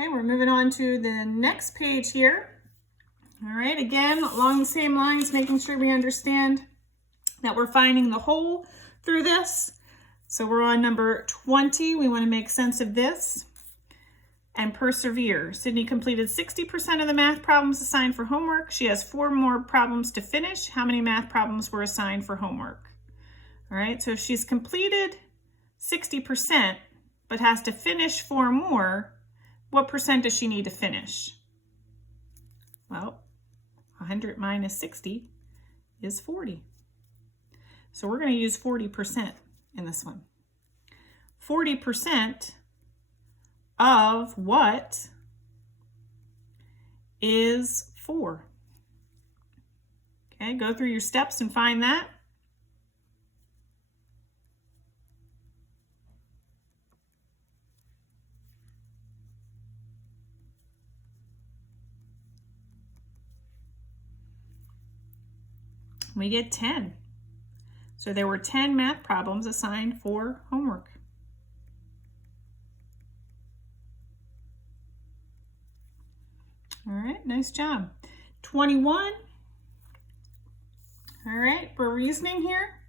Okay, we're moving on to the next page here. All right, again, along the same lines, making sure we understand that we're finding the whole through this. So we're on number 20. We want to make sense of this and persevere. Sydney completed 60% of the math problems assigned for homework. She has 4 more problems to finish. How many math problems were assigned for homework? All right, so if she's completed 60% but has to finish 4 more, what percent does she need to finish? Well, 100 minus 60 is 40. So we're going to use 40% in this one. 40% of what is 4? Okay, go through your steps and find that. We get 10. So there were 10 math problems assigned for homework. All right, nice job. 21. All right, we're reasoning here.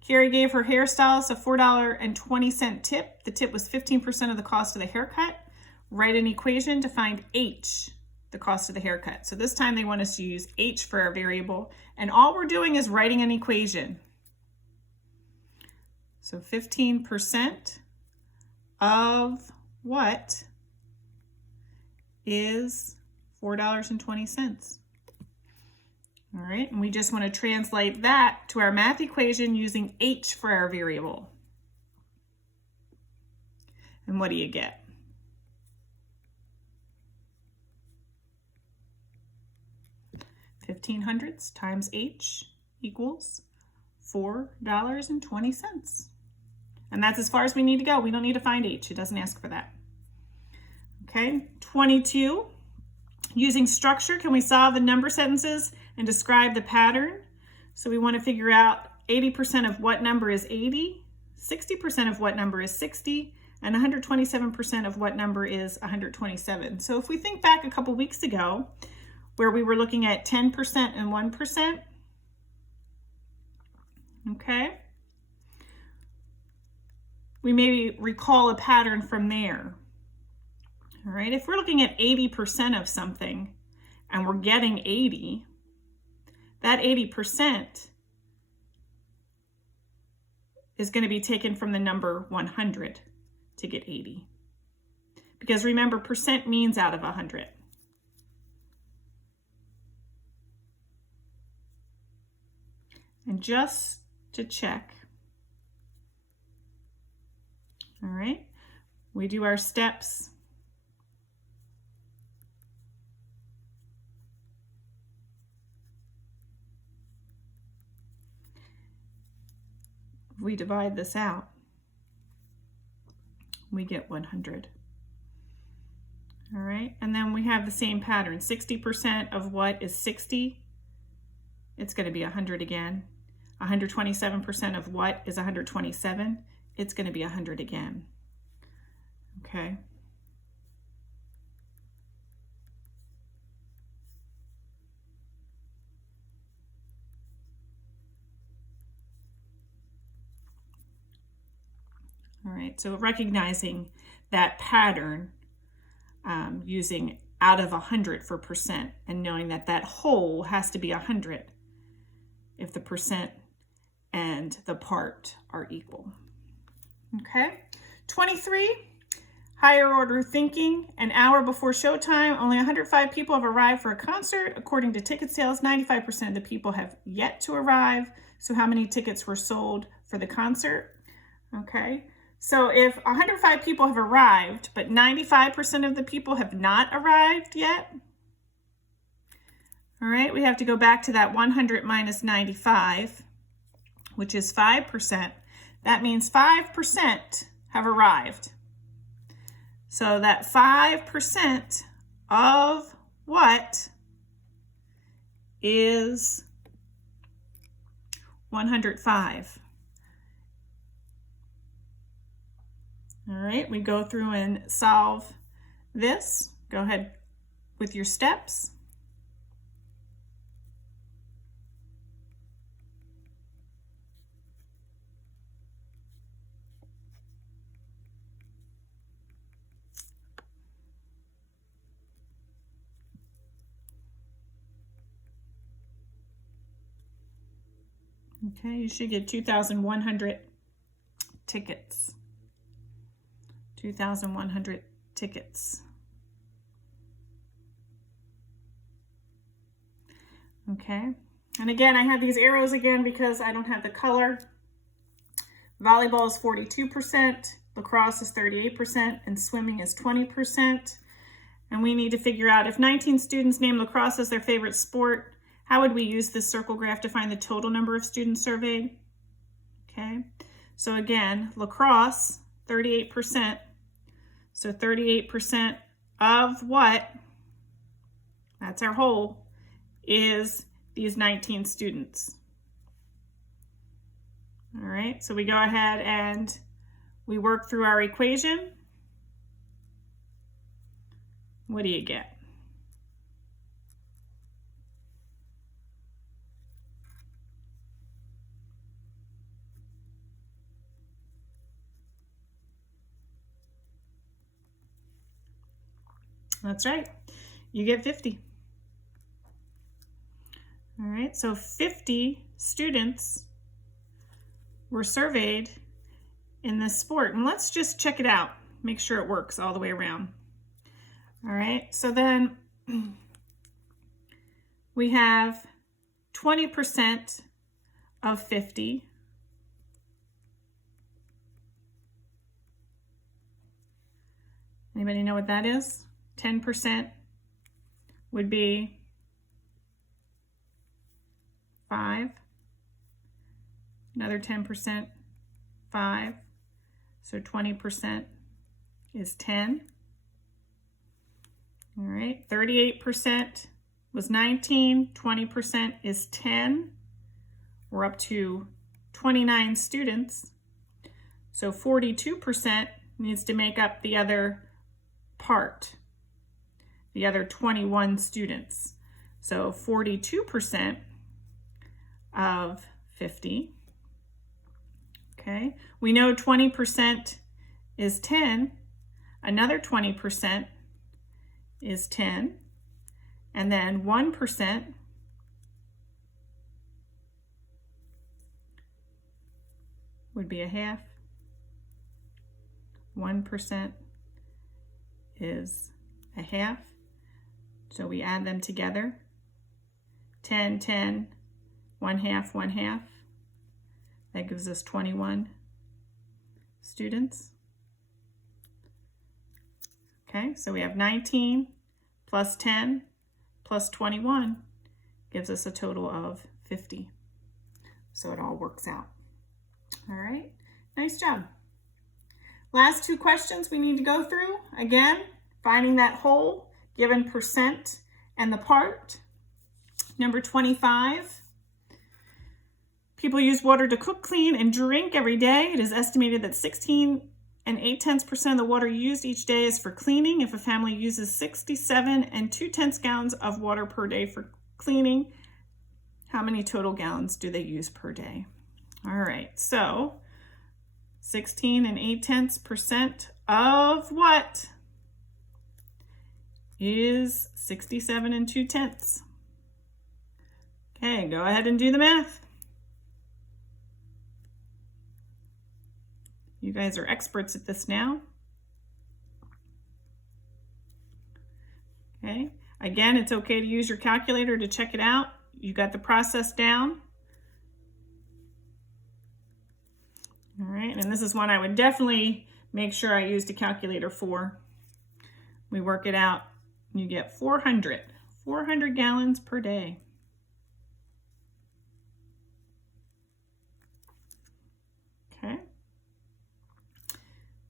Carrie gave her hairstylist a $4.20 tip. The tip was 15% of the cost of the haircut. Write an equation to find H, the cost of the haircut. So this time they want us to use H for our variable, and all we're doing is writing an equation. So 15% of what is $4.20. All right, and we just want to translate that to our math equation using H for our variable. And what do you get? $1,500 times H equals $4.20. And that's as far as we need to go. We don't need to find H. It doesn't ask for that. Okay, 22. Using structure, can we solve the number sentences and describe the pattern? So we want to figure out 80% of what number is 80, 60% of what number is 60, and 127% of what number is 127. So if we think back a couple weeks ago, where we were looking at 10% and 1%, okay? We maybe recall a pattern from there. All right, if we're looking at 80% of something and we're getting 80, that 80% is going to be taken from the number 100 to get 80. Because remember, percent means out of 100. And just to check, all right, we do our steps. We divide this out, we get 100. All right, and then we have the same pattern. 60% of what is 60, it's going to be 100 again. 127% of what is 127, it's going to be 100 again. Okay. All right, so recognizing that pattern using out of 100 for percent and knowing that that whole has to be 100 if the percent and the part are equal. Okay, 23, higher order thinking. An hour before showtime, only 105 people have arrived for a concert. According to ticket sales, 95% of the people have yet to arrive. So how many tickets were sold for the concert? Okay. So if 105 people have arrived, but 95% of the people have not arrived yet, all right, we have to go back to that 100 minus 95, which is 5%. That means 5% have arrived. So that 5% of what is 105? All right, we go through and solve this, go ahead with your steps. Okay, you should get 2,100 tickets. 2,100 tickets. Okay, and again, I have these arrows again because I don't have the color. Volleyball is 42%, lacrosse is 38%, and swimming is 20%. And we need to figure out if 19 students name lacrosse as their favorite sport, how would we use this circle graph to find the total number of students surveyed? Okay, so again, lacrosse, 38%. So 38% of what? That's our whole, is these 19 students. All right, so we go ahead and we work through our equation. What do you get? That's right, you get 50. All right, so 50 students were surveyed in this sport. And let's just check it out, make sure it works all the way around. All right, so then we have 20% of 50. Anybody know what that is? 10% would be 5. Another 10%, 5. So 20% is 10. All right, 38% was 19, 20% is 10. We're up to 29 students. So 42% needs to make up the other part, the other 21 students. So 42% of 50. Okay, we know 20% is 10. Another 20% is 10. And then 1% would be a half. 1% is a half. So we add them together. 10, 10, 1 half, 1 half. That gives us 21 students. Okay, so we have 19 plus 10 plus 21 gives us a total of 50. So it all works out. All right, nice job. Last 2 questions we need to go through. Again, finding that whole given percent and the part. Number 25. People use water to cook, clean, and drink every day. It is estimated that 16 8/10% of the water used each day is for cleaning. If a family uses 67 2/10 gallons of water per day for cleaning, how many total gallons do they use per day? All right, so 16 8/10% of what is 67 2/10? Okay, go ahead and do the math. You guys are experts at this now. Okay, again, it's okay to use your calculator to check it out. You got the process down. All right, and this is one I would definitely make sure I used a calculator for. We work it out, you get 400 gallons per day. Okay.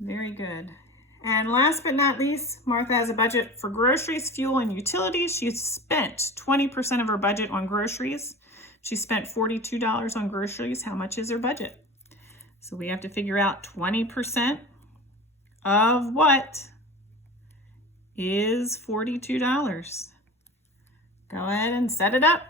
Very good. And last but not least, Martha has a budget for groceries, fuel, and utilities. She spent 20% of her budget on groceries. She spent $42 on groceries. How much is her budget? So we have to figure out 20% of what is $42. Go ahead and set it up.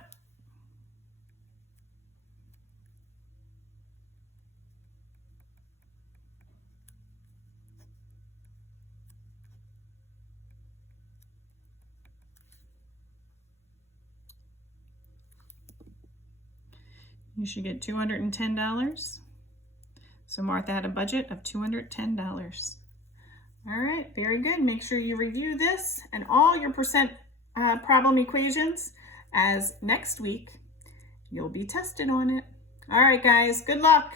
You should get $210. So Martha had a budget of $210. All right, very good. Make sure you review this and all your percent problem equations, as next week you'll be tested on it. All right, guys, good luck.